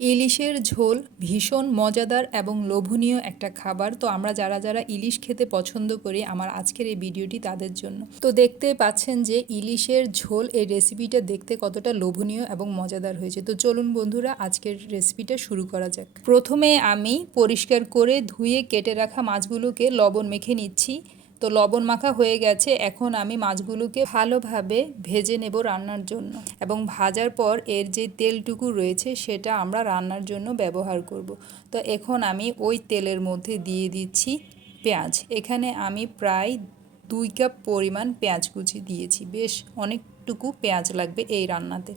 ইলিশের ঝোল ভীষণ মজাদার এবং লোভনীয় একটা খাবার। তো আমরা যারা যারা ইলিশ খেতে পছন্দ করি, আমার আজকের এই ভিডিওটি তাদের জন্য। তো দেখতে পাচ্ছেন যে ইলিশের ঝোল এই রেসিপিটা দেখতে কতটা লোভনীয় এবং মজাদার হয়েছে। তো চলুন বন্ধুরা, আজকের রেসিপিটা শুরু করা যাক। প্রথমে আমি পরিষ্কার করে ধুয়ে কেটে রাখা মাছগুলোকে লবণ মেখে নিচ্ছি। তো লবণ মাখা হয়ে গেছে, এখন আমি মাছগুলোকে ভালোভাবে ভেজে নেব রান্নার জন্য। এবং ভাজার পর এর যে তেলটুকু রয়েছে, সেটা আমরা রান্নার জন্য ব্যবহার করব। তো এখন আমি ওই তেলের মধ্যে দিয়ে দিচ্ছি পেঁয়াজ। এখানে আমি প্রায় দুই কাপ পরিমাণ পেঁয়াজ কুচি দিয়েছি। বেশ অনেকটুকু পেঁয়াজ লাগবে এই রান্নাতে।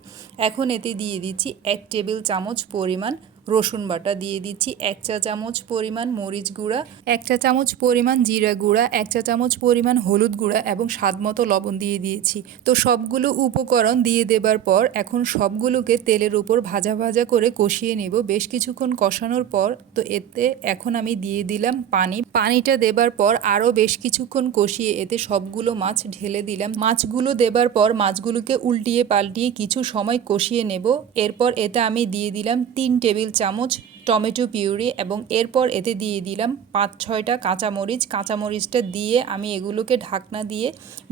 এখন এতে দিয়ে দিচ্ছি এক টেবিল চামচ পরিমাণ রসুন বাটা দিয়ে দিচ্ছি এক চা চামচ পরিমাণ মরিচ গুঁড়া, এক চা চামচ পরিমাণ জিরা গুঁড়া, এক চা চামচ পরিমাণ হলুদ গুঁড়া এবং স্বাদ মতো লবণ দিয়ে দিয়েছি। তো সবগুলো উপকরণ দিয়ে দেবার পর এখন সবগুলোকে তেলের উপর ভাজা ভাজা করে কষিয়ে নেব। বেশ কিছুক্ষণ কষানোর পর তো এতে এখন আমি দিয়ে দিলাম পানি। পানিটা দেবার পর আরও বেশ কিছুক্ষণ কষিয়ে এতে সবগুলো মাছ ঢেলে দিলাম। মাছগুলো দেবার পর মাছগুলোকে উল্টিয়ে পাল্টিয়ে কিছু সময় কষিয়ে নেব। এরপর এতে আমি দিয়ে দিলাম তিন টেবিল চামচ টমেটো পিউরি এবং এরপর এতে দিয়ে দিলাম পাঁচ ছয়টা কাঁচামরিচ। কাঁচামরিচটা দিয়ে আমি এগুলোকে ঢাকনা দিয়ে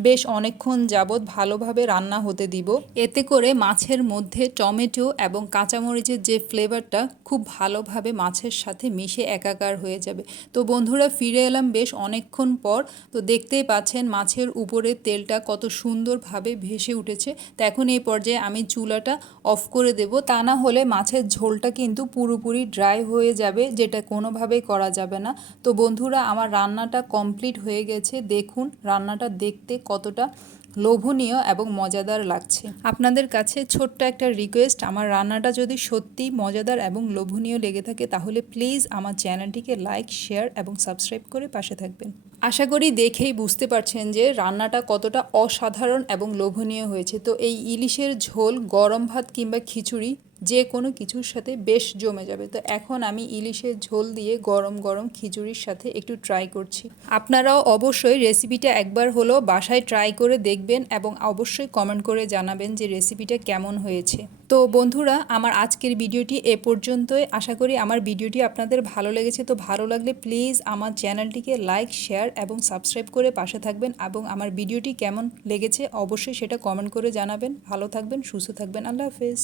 বেশ অনেকক্ষণ যাবৎ ভালোভাবে রান্না হতে দিব। এতে করে মাছের মধ্যে টমেটো এবং কাঁচামরিচের যে ফ্লেভারটা খুব ভালোভাবে মাছের সাথে মিশে একাকার হয়ে যাবে। তো বন্ধুরা, ফিরে এলাম বেশ অনেকক্ষণ পর। তো দেখতেই পাচ্ছেন মাছের উপরে তেলটা কত সুন্দরভাবে ভেসে উঠেছে। তো এখন এই পর্যায়ে আমি চুলাটা অফ করে দেব। তা না হলে মাছের ঝোলটা কিন্তু পুরোপুরি ড্রাই হয়ে যাবে, যেটা কোনোভাবেই করা যাবে না। তো বন্ধুরা, আমার রান্নাটা কমপ্লিট হয়ে গেছে। দেখুন, রান্নাটা দেখতে কতটা লোভনীয় এবং মজাদার লাগছে। আপনাদের কাছে ছোট্ট একটা রিকোয়েস্ট আমার রান্নাটা যদি সত্যি মজাদার এবং লোভনীয় লেগে থাকে, তাহলে প্লিজ আমার চ্যানেলটিকে লাইক শেয়ার এবং সাবস্ক্রাইব করে পাশে থাকবেন। আশা করি দেখেই বুঝতে পারছেন যে রান্নাটা কতটা অসাধারণ এবং লোভনীয় হয়েছে। তো এই ইলিশের ঝোল, গরম ভাত কিংবা খিচুড়ি, যে কোনো কিছুর সাথে বেশ জমে যাবে। তো এখন আমি ইলিশের ঝোল দিয়ে গরম গরম খিচুড়ির সাথে একটু ট্রাই করছি। আপনারাও অবশ্যই রেসিপিটা একবার হলো বাসায় ট্রাই করে দেখবেন এবং অবশ্যই কমেন্ট করে জানাবেন যে রেসিপিটা কেমন হয়েছে। তো বন্ধুরা, আমার আজকের ভিডিওটি এ পর্যন্তই। আশা করি আমার ভিডিওটি আপনাদের ভালো লেগেছে। তো ভালো লাগলে প্লিজ আমার চ্যানেলটিকে লাইক শেয়ার এবং সাবস্ক্রাইব করে পাশে থাকবেন এবং আমার ভিডিওটি কেমন লেগেছে অবশ্যই সেটা কমেন্ট করে জানাবেন। ভালো থাকবেন, সুস্থ থাকবেন। আল্লাহ হাফেজ।